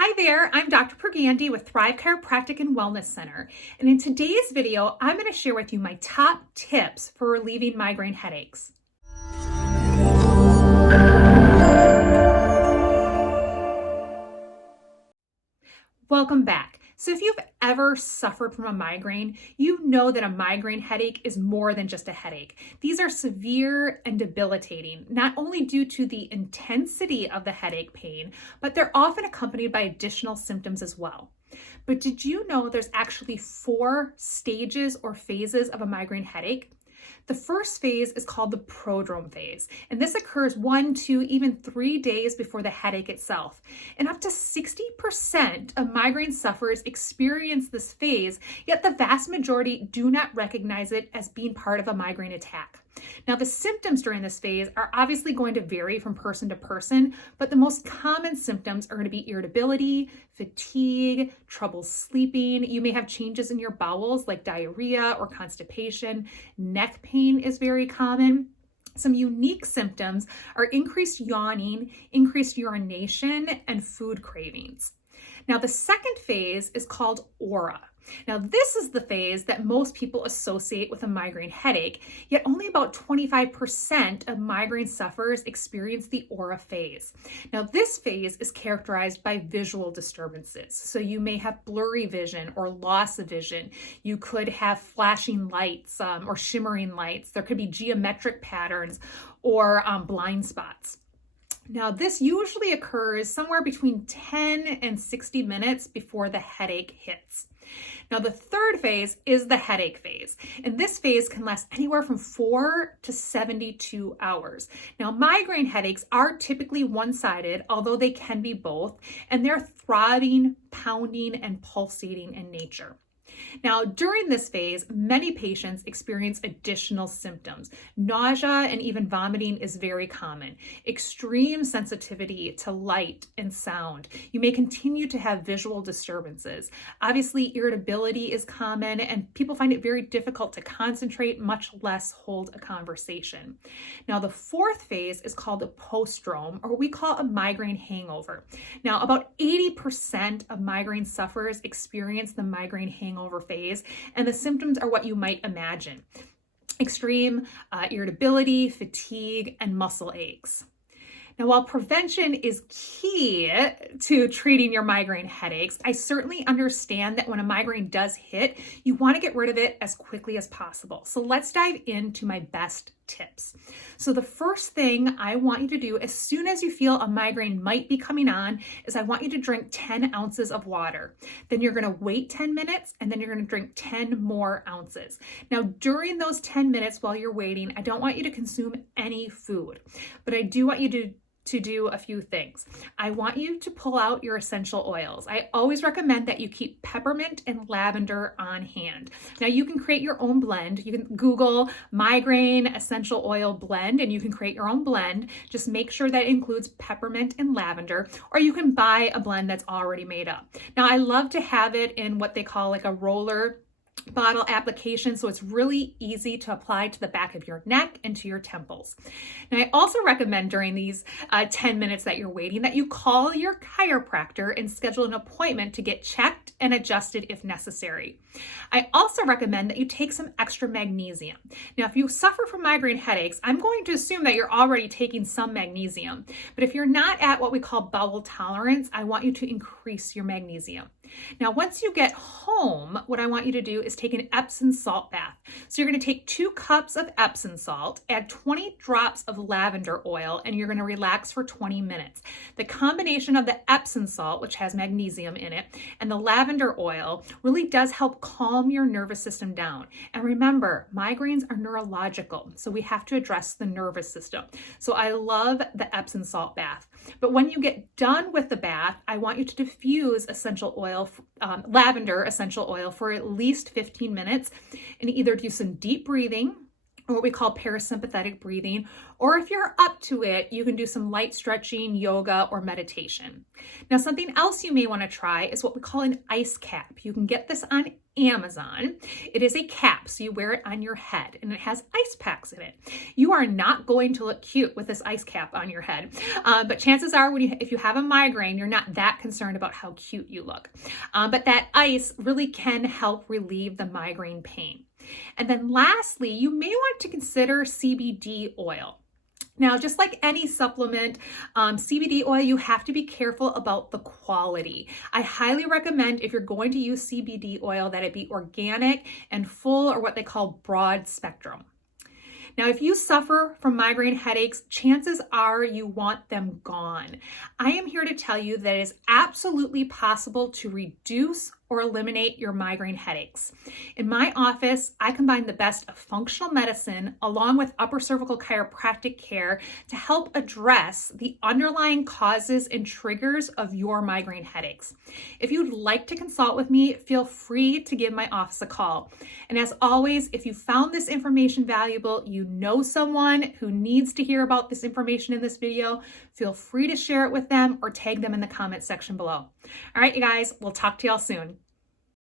Hi there, I'm Dr. Pergande with Thrive Chiropractic and Wellness Center. And in today's video, I'm going to share with you my top tips for relieving migraine headaches. Welcome back. So if you've ever suffered from a migraine, you know that a migraine headache is more than just a headache. These are severe and debilitating, not only due to the intensity of the headache pain, but they're often accompanied by additional symptoms as well. But did you know there's actually 4 stages or phases of a migraine headache? The first phase is called the Prodrome Phase, and this occurs 1, 2, even 3 days before the headache itself. And up to 60% of migraine sufferers experience this phase, yet the vast majority do not recognize it as being part of a migraine attack. Now, the symptoms during this phase are obviously going to vary from person to person, but the most common symptoms are going to be irritability, fatigue, trouble sleeping. You may have changes in your bowels like diarrhea or constipation. Neck pain is very common. Some unique symptoms are increased yawning, increased urination, and food cravings. Now, the second phase is called aura. Now, this is the phase that most people associate with a migraine headache, yet only about 25% of migraine sufferers experience the aura phase. Now, this phase is characterized by visual disturbances. So you may have blurry vision or loss of vision. You could have flashing lights or shimmering lights. There could be geometric patterns or blind spots. Now, this usually occurs somewhere between 10 and 60 minutes before the headache hits. Now, the third phase is the headache phase, and this phase can last anywhere from 4 to 72 hours. Now, migraine headaches are typically one-sided, although they can be both, and they're throbbing, pounding, and pulsating in nature. Now, during this phase, many patients experience additional symptoms. Nausea and even vomiting is very common. Extreme sensitivity to light and sound. You may continue to have visual disturbances. Obviously, irritability is common, and people find it very difficult to concentrate, much less hold a conversation. Now, the fourth phase is called a postdrome, or we call a migraine hangover. Now, about 80% of migraine sufferers experience the migraine hangover phase, and the symptoms are what you might imagine: extreme irritability, fatigue, and muscle aches. Now, while prevention is key to treating your migraine headaches, I certainly understand that when a migraine does hit, you want to get rid of it as quickly as possible. So let's dive into my best tips. So the first thing I want you to do as soon as you feel a migraine might be coming on is I want you to drink 10 ounces of water. Then you're going to wait 10 minutes, and then you're going to drink 10 more ounces. Now, during those 10 minutes while you're waiting, I don't want you to consume any food, but I do want you to do a few things. I want you to pull out your essential oils. I always recommend that you keep peppermint and lavender on hand. Now, you can create your own blend. You can Google migraine essential oil blend and you can create your own blend. Just make sure that includes peppermint and lavender, or you can buy a blend that's already made up. Now, I love to have it in what they call like a roller bottle application, so it's really easy to apply to the back of your neck and to your temples. Now, I also recommend during these 10 minutes that you're waiting that you call your chiropractor and schedule an appointment to get checked and adjusted if necessary. I also recommend that you take some extra magnesium. Now, if you suffer from migraine headaches, I'm going to assume that you're already taking some magnesium, but if you're not at what we call bowel tolerance, I want you to increase your magnesium. Now, once you get home, what I want you to do is take an Epsom salt bath. So you're going to take 2 cups of Epsom salt, add 20 drops of lavender oil, and you're going to relax for 20 minutes. The combination of the Epsom salt, which has magnesium in it, and the lavender oil really does help calm your nervous system down. And remember, migraines are neurological, so we have to address the nervous system. So I love the Epsom salt bath. But when you get done with the bath, I want you to diffuse essential oil, lavender essential oil, for at least 15 minutes and either do some deep breathing, or what we call parasympathetic breathing, or if you're up to it, you can do some light stretching, yoga, or meditation. Now, something else you may want to try is what we call an ice cap. You can get this on Amazon. It is a cap, so you wear it on your head, and it has ice packs in it. You are not going to look cute with this ice cap on your head, but chances are if you have a migraine, you're not that concerned about how cute you look. But that ice really can help relieve the migraine pain. And then lastly, you may want to consider CBD oil. Now, just like any supplement, CBD oil, you have to be careful about the quality. I highly recommend, if you're going to use CBD oil, that it be organic and full, or what they call broad spectrum. Now, if you suffer from migraine headaches, chances are you want them gone. I am here to tell you that it is absolutely possible to reduce or eliminate your migraine headaches. In my office, I combine the best of functional medicine along with upper cervical chiropractic care to help address the underlying causes and triggers of your migraine headaches. If you'd like to consult with me, feel free to give my office a call. And as always, if you found this information valuable, you know someone who needs to hear about this information in this video, feel free to share it with them or tag them in the comment section below. All right, you guys, we'll talk to y'all soon.